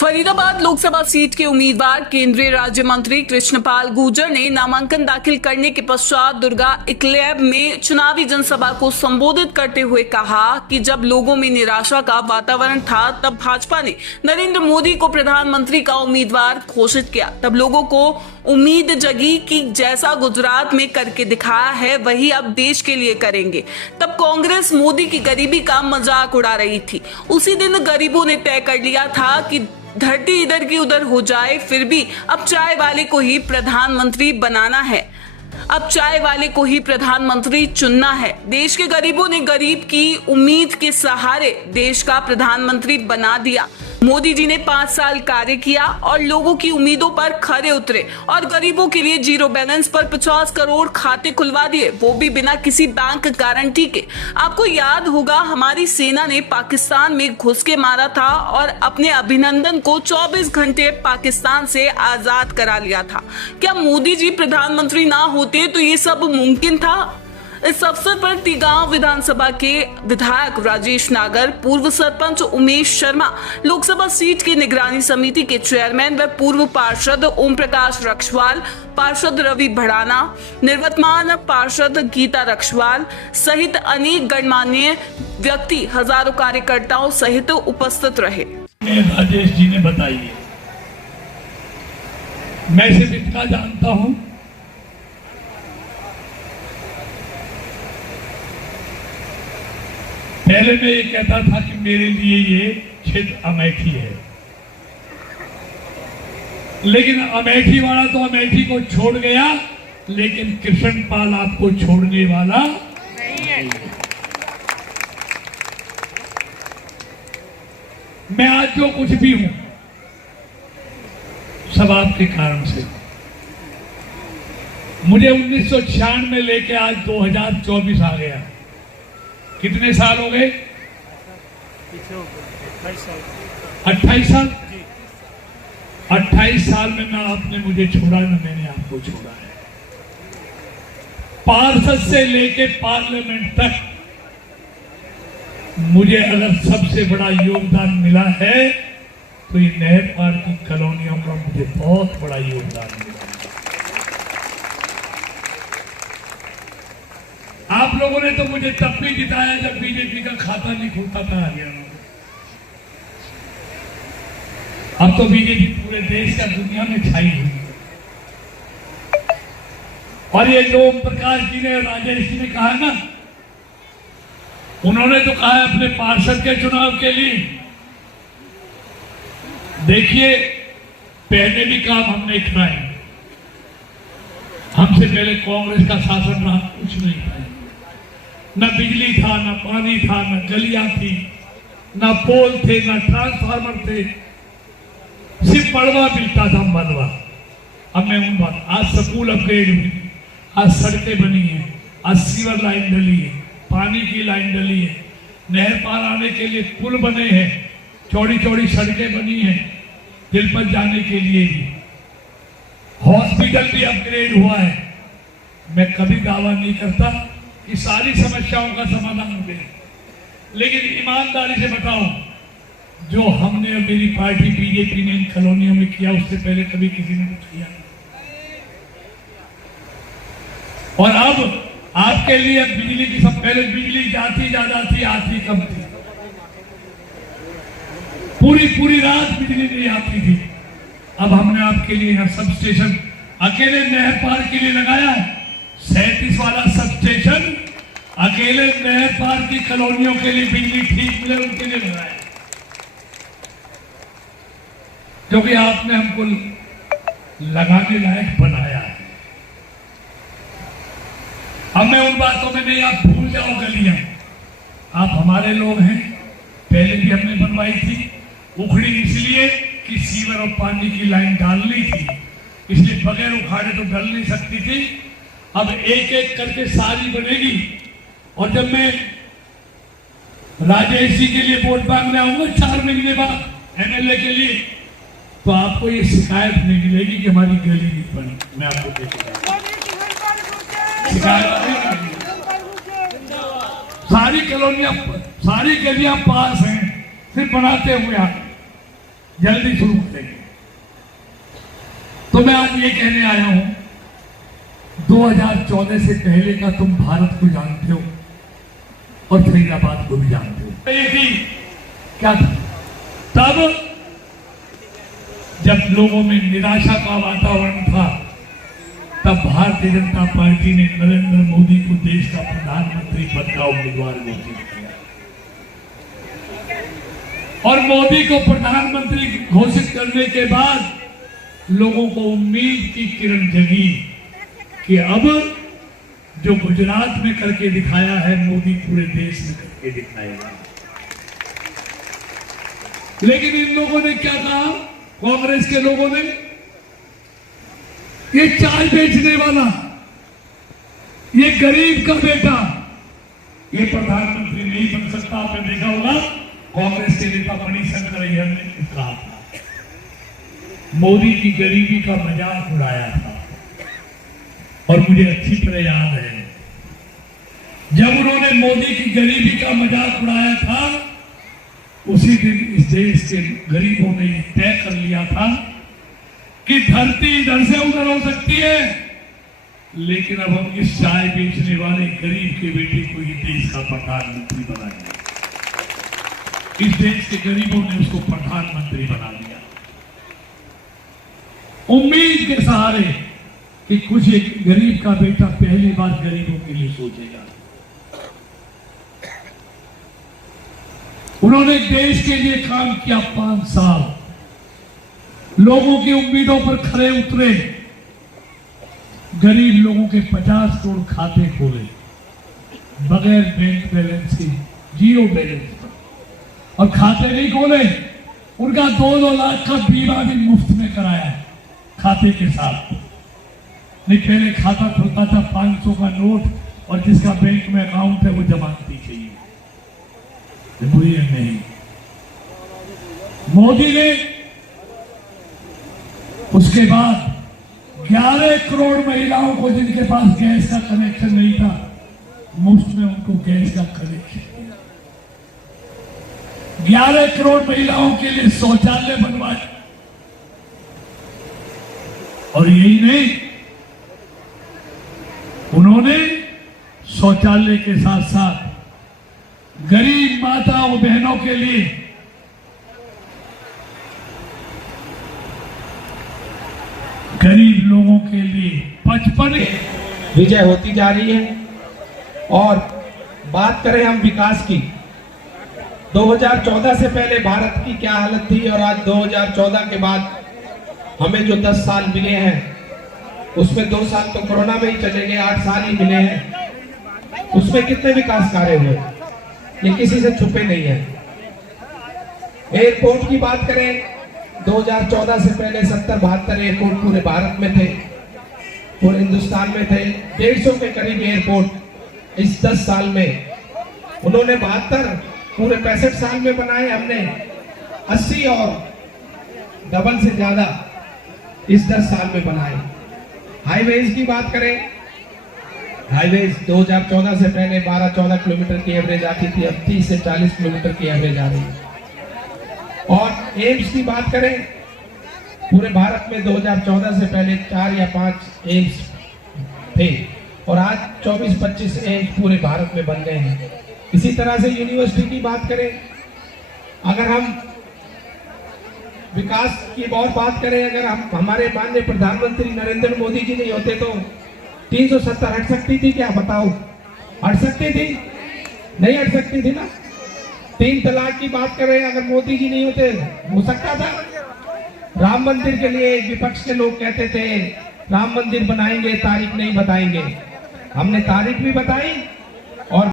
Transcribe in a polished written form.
Faridabad Lok Sabha seat के उम्मीदवार केंद्रीय राज्य मंत्री कृष्णपाल गुर्जर ने नामांकन दाखिल करने के पश्चात दुर्गा इक्लेब में चुनावी जनसभा को संबोधित करते हुए कहा कि जब लोगों में निराशा का वातावरण था तब भाजपा ने नरेंद्र मोदी को प्रधानमंत्री का उम्मीदवार घोषित किया। तब लोगों को उम्मीद जगी कि जैसा गुजरात में करके दिखाया है वही अब देश के लिए करेंगे। तब कांग्रेस मोदी की गरीबी का मजाक उड़ा रही थी। उसी दिन गरीबों ने तय कर लिया था कि धरती इधर की उधर हो जाए, फिर भी अब चाय वाले को ही प्रधानमंत्री बनाना है, अब चाय वाले को ही प्रधानमंत्री चुनना है। देश के गरीबों ने गरीब की उम्मीद के सहारे देश का प्रधानमंत्री बना दिया। मोदी जी ने 5 साल कार्य किया और लोगों की उम्मीदों पर खरे उतरे और गरीबों के लिए जीरो बैलेंस पर 50 करोड़ खाते खुलवा दिए, वो भी बिना किसी बैंक गारंटी के। आपको याद होगा हमारी सेना ने पाकिस्तान में घुस के मारा था और अपने अभिनंदन को 24 घंटे पाकिस्तान से आजाद करा लिया था। क्या मोदी जी प्रधानमंत्री ना होते तो ये सब मुमकिन था? इस अवसर पर तिगांव विधानसभा के विधायक राजेश नागर, पूर्व सरपंच उमेश शर्मा, लोकसभा सीट की निगरानी समिति के चेयरमैन व पूर्व पार्षद ओम प्रकाश रक्षवाल, पार्षद रवि भड़ाना, निवर्तमान पार्षद गीता रक्षवाल सहित अनेक गणमान्य व्यक्ति हजारों कार्यकर्ताओं सहित उपस्थित रहे। राजेश जी ने बताई, मैं सिर्फ इतना जानता हूं, पहले मैं ये कहता था कि मेरे लिए ये क्षेत्र अमेठी है, लेकिन अमेठी वाला तो अमेठी को छोड़ गया, लेकिन कृष्णपाल आपको छोड़ने वाला नहीं है। मैं आज जो कुछ भी हूं सब आपके कारण से। मुझे 1996 लेके आज 2024 आ गया। कितने साल हो गए? 28 साल। 28 साल में ना आपने मुझे छोड़ा ना मैंने आपको छोड़ा है। पार्षद से लेके पार्लियामेंट तक मुझे अगर सबसे बड़ा योगदान मिला है तो ये नहर पार की कॉलोनियों का मुझे बहुत बड़ा योगदान मिला। आप लोगों ने तो मुझे तब भी जिताया जब बीजेपी का खाता नहीं खुलता था हरियाणा में। अब तो बीजेपी पूरे देश का दुनिया में छाई हुई है। और ये जो ओम प्रकाश जी ने राजेश जी ने कहा ना, उन्होंने तो कहा अपने पार्षद के चुनाव के लिए। देखिए, पहले भी काम हमने कराए। हमसे पहले कांग्रेस का शासन रहा, कुछ नहीं था। न बिजली था, न पानी था, न गलियां थी, न पोल थे, न ट्रांसफार्मर थे, सिर्फ मड़वा मिलता था, मड़वा। अब मैं उन बात, आज स्कूल अपग्रेड हुई, आज सड़कें बनी है, आज सीवर लाइन डली है, पानी की लाइन डली है, नहर पार आने के लिए पुल बने हैं, चौड़ी चौड़ी सड़कें बनी हैं, तिलपत जाने के लिए भी, हॉस्पिटल भी अपग्रेड हुआ है। मैं कभी दावा नहीं करता कि सारी समस्याओं का समाधान हो गया, लेकिन ईमानदारी से बताओ, जो हमने और मेरी पार्टी बीजेपी ने इन कॉलोनियों में किया उससे पहले कभी किसी ने कुछ किया नहीं। और अब आपके लिए बिजली की, सब पहले बिजली जाती ज्यादा थी, आती कम थी, पूरी रात बिजली नहीं आती थी। अब हमने आपके लिए यहाँ सब स्टेशन अकेले नहर पार के लिए लगाया है। 37 वाला सब स्टेशन अकेले नहर पार की कॉलोनियों के लिए बिजली ठीक मिले उनके लिए लगाया, क्योंकि आपने हमको लगाने लायक बनाया है। अब मैं उन बातों में नहीं, आप भूल जाओ गलियां, आप हमारे लोग हैं। पहले भी हमने बनवाई थी, उखड़ी इसलिए कि सीवर और पानी की लाइन डालनी थी, इसलिए बगैर उखाड़े तो डल नहीं सकती थी। अब एक एक करके सारी बनेगी। और जब मैं राजेश जी के लिए वोट मांगने आऊंगा 4 महीने बाद एमएलए के लिए, तो आपको ये शिकायत नहीं मिलेगी कि हमारी गली नहीं बनी। मैं आपको देखूंगा, शिकायत नहीं मिलेगी। सारी कॉलोनियां, सारी गलियां पास हैं, सिर्फ बनाते हुए आए। जल्दी शुरू करेंगे। तो मैं आज ये कहने आया हूं, 2014 से पहले का तुम भारत को जानते हो और फरीदाबाद को भी जानते हो। ये थी क्या था? तब जब लोगों में निराशा का वातावरण था, तब भारतीय जनता पार्टी ने नरेंद्र मोदी को देश का प्रधानमंत्री पद का उम्मीदवार घोषित किया और मोदी को प्रधानमंत्री घोषित करने के बाद लोगों को उम्मीद की किरण जगी कि अब जो गुजरात में करके दिखाया है, मोदी पूरे देश में करके दिखाएगा। लेकिन इन लोगों ने क्या कहा, कांग्रेस के लोगों ने, ये चाय बेचने वाला, ये गरीब का बेटा, ये प्रधानमंत्री नहीं बन सकता। आपने देखा होगा कांग्रेस के नेता मणिशंकर अय्यर ने कहा था, मोदी की गरीबी का मजाक उड़ाया था। और मुझे अच्छी तरह याद है, जब उन्होंने मोदी की गरीबी का मजाक उड़ाया था, उसी दिन इस देश के गरीबों ने ये तय कर लिया था कि धरती इधर से उधर हो सकती है, लेकिन अब हम इस चाय बेचने वाले गरीब के बेटे को ये देश का प्रधानमंत्री बनाएंगे। इस देश के गरीबों ने उसको प्रधानमंत्री बना दिया, उम्मीद के सहारे कि कुछ एक गरीब का बेटा पहली बार गरीबों के लिए सोचेगा। उन्होंने देश के लिए काम किया 5 साल, लोगों की उम्मीदों पर खरे उतरे, गरीब लोगों के 50 करोड़ खाते खोले बगैर बैंक बैलेंस के, 0 बैलेंस पर। और खाते नहीं खोले, उनका 2-2 लाख का बीमा भी मुफ्त में कराया खाते के साथ। नहीं, पहले खाता खुलता था 500 का नोट, और जिसका बैंक में अकाउंट है वो जमानती चाहिए। बुरी नहीं, मोदी ने उसके बाद 11 करोड़ महिलाओं को, जिनके पास गैस का कनेक्शन नहीं था, मुफ्त में उनको गैस का कनेक्शन दिया। 11 करोड़ महिलाओं के लिए शौचालय बनवाए। और यही नहीं, उन्होंने शौचालय के साथ साथ गरीब माताओं बहनों के लिए गरीब लोगों के लिए 55 विजय होती जा रही है। और बात करें हम विकास की, 2014 से पहले भारत की क्या हालत थी और आज 2014 के बाद हमें जो 10 साल मिले हैं, उसमें 2 साल तो कोरोना में ही चले गए, 8 साल ही मिले हैं। उसमें कितने विकास कार्य हुए, ये किसी से छुपे नहीं है। एयरपोर्ट की बात करें, 2014 से पहले 70-72 एयरपोर्ट पूरे भारत में थे, पूरे हिंदुस्तान में थे। 150 के करीब एयरपोर्ट इस 10 साल में उन्होंने 72 पूरे 65 साल में बनाए, हमने 80 और डबल से ज्यादा इस 10 साल में बनाए। हाईवेज की बात करें, हाईवेज 2014 से पहले 12-14 किलोमीटर की एवरेज आती थी, अब 30 से 40 किलोमीटर की एवरेज आ रही है। और एम्स की बात करें, पूरे भारत में 2014 से पहले 4 या 5 एम्स थे और आज 24-25 एम्स पूरे भारत में बन गए हैं। इसी तरह से यूनिवर्सिटी की बात करें, अगर हम विकास की और बात करें, अगर हम हमारे माननीय प्रधानमंत्री नरेंद्र मोदी जी नहीं होते तो 370 हट सकती थी क्या? बताओ, हट सकती थी? नहीं हट सकती थी ना। 3 तलाक की बात करें, अगर मोदी जी नहीं होते हो सकता था? राम मंदिर के लिए विपक्ष के लोग कहते थे राम मंदिर बनाएंगे, तारीख नहीं बताएंगे। हमने तारीख भी बताई और